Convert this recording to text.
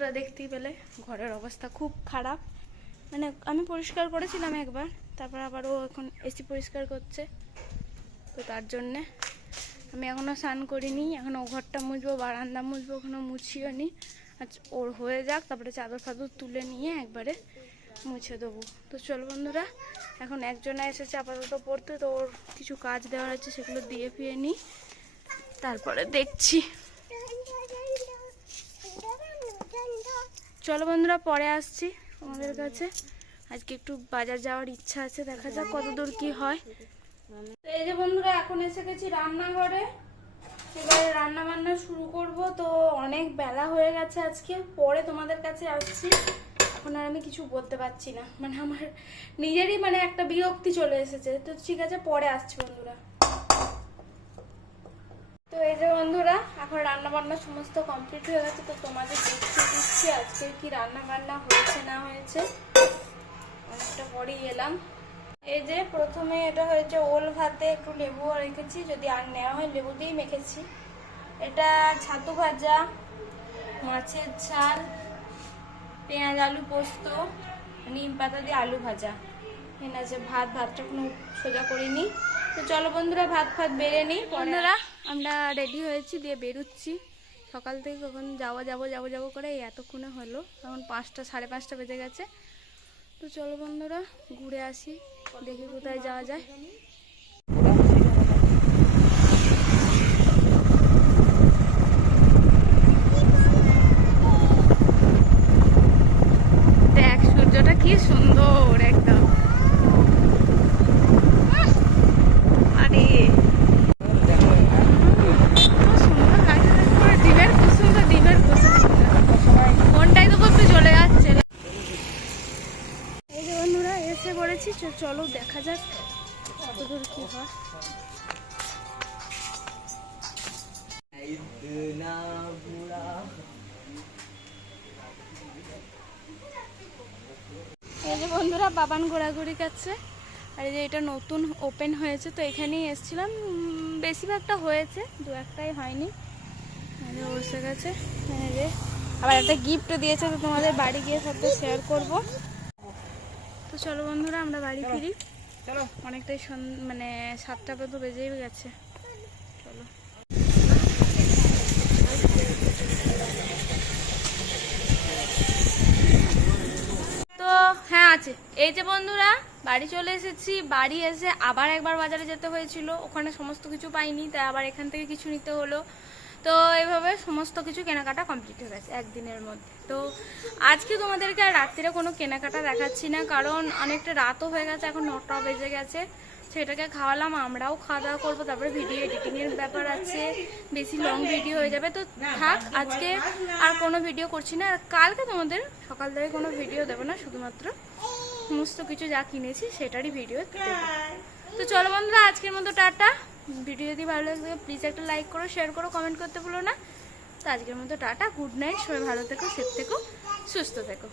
বন্ধুরা দেখতেই পেলে ঘরের অবস্থা খুব খারাপ। মানে আমি পরিষ্কার করেছিলাম একবার, তারপর আবারও এখন এসি পরিষ্কার করছে, তো তার জন্যে আমি এখনও স্নান করিনি। এখনও ঘরটা মুছবো, বারান্দা মুছবো, এখনও মুছিও নি। আচ্ছা ওর হয়ে যাক, তারপরে চাদর ফাদর তুলে নিয়ে একবারে মুছে দেবো। তো চলো বন্ধুরা, এখন একজনা এসেছে আপাতত পড়তে, তো ওর কিছু কাজ দেওয়ার আছে, সেগুলো দিয়ে ফিরে নিই, তারপরে দেখছি। চলো বন্ধুরা, পরে আসছি আমাদের কাছে। আজকে একটু বাজার যাওয়ার ইচ্ছা আছে, দেখা যাক কতদূর কি হয়। তো এই যে বন্ধুরা, এখন এসে গেছি রান্নাঘরে, এবারে রান্না বান্না শুরু করব। তো অনেক বেলা হয়ে গেছে আজকে, পরে তোমাদের কাছে আসছি। এখন আর আমি কিছু বলতে পারছি না, মানে আমার নিজেরই মানে একটা বিরক্তি চলে এসেছে। তো ঠিক আছে, পরে আসছি বন্ধুরা। তো এই যে বন্ধুরা, এখন রান্না বান্না সমস্ত কমপ্লিট হয়ে গেছে, তো তোমাদের দেখিয়ে দিচ্ছি আজকে কি রান্না বান্না হয়েছে না হয়েছে। অনেকটা পরেই এলাম। এই যে প্রথমে এটা হয়েছে ওল ভাতে, একটু লেবু রেখেছি, যদি আর নেওয়া হয় লেবু দিয়েই মেখেছি। এটা ছাতু ভাজা, মাছের ঝাল, পেঁয়াজ আলু পোস্ত, নিম পাতা দিয়ে আলু ভাজা। এখানে আছে ভাতটা কোনো সোজা করিনি। তো চলো বন্ধুরা, ভাত বেড়ে নিই। বন্ধুরা আমরা রেডি হয়েছি, দিয়ে বেরোচ্ছি। সকাল থেকে কখন যাবো করে এতক্ষণে হলো, এখন 5টা 5:30 বেজে গেছে। তো চলো বন্ধুরা, ঘুরে আসি, দেখি কোথায় যাওয়া যায়। দেখ সূর্যটা কি সুন্দর একদম। আরে ডিমের কুসুম, তো ডিমের কুসুম মনটাই তো একটু চলে যাচ্ছে। এই যে বন্ধুরা এসে পড়েছি, চলো দেখা যাক কতদূর কি হয়। এই যে বন্ধুরা, বাবান ঘোরাঘুরি করছে। আর এই যে এটা নতুন ওপেন হয়েছে, তো এখানেই এসেছিলাম। বেশিরভাগটা হয়েছে, 2-1টাই হয়নি। বসে গেছে। এই যে আবার একটা গিফট দিয়েছে, তো তোমাদের বাড়ি গিয়ে সবটা শেয়ার করব। তো চলো বন্ধুরা, আমরা বাড়ি ফিরি। চলো, অনেকটাই মানে 7টা পর্যন্ত বেজেই গেছে। চলো। তো হ্যাঁ আছে। এই যে বন্ধুরা, বাড়ি চলে এসেছি। বাড়ি এসে আবার একবার বাজারে যেতে হয়েছিল, ওখানে সমস্ত কিছু পাইনি, তাই আবার এখান থেকে কিছু নিতে হলো। তো এইভাবে সমস্ত কিছু কেনাকাটা কমপ্লিট হয়ে গেছে একদিনের মধ্যে। তো আজকে তোমাদেরকে আর রাত্রিরে কোনো কেনাকাটা দেখাচ্ছি না, কারণ অনেকটা রাতও হয়ে গেছে, এখন 9টা বেজে গেছে। সেটাকে খাওয়ালাম, আমরাও খাওয়া দাওয়া করবো, তারপরে ভিডিও এডিটিংয়ের ব্যাপার আছে, বেশি লং ভিডিও হয়ে যাবে। তো থাক, আজকে আর কোনো ভিডিও করছি না। আর কালকে তোমাদের সকাল থেকে কোনো ভিডিও দেবো না, শুধুমাত্র সমস্ত কিছু যা কিনেছি সেটারই ভিডিও দেবো। তো চলো বন্ধুরা, আজকের মতো টাটা। ভিডিও যদি ভালো লাগে প্লিজ একটা লাইক করো, শেয়ার করো, কমেন্ট করতে ভুলো না। তো আজকের মতো টাটা, গুড নাইট, সবাই ভালো থেকো, সেফ থেকো, সুস্থ থেকো।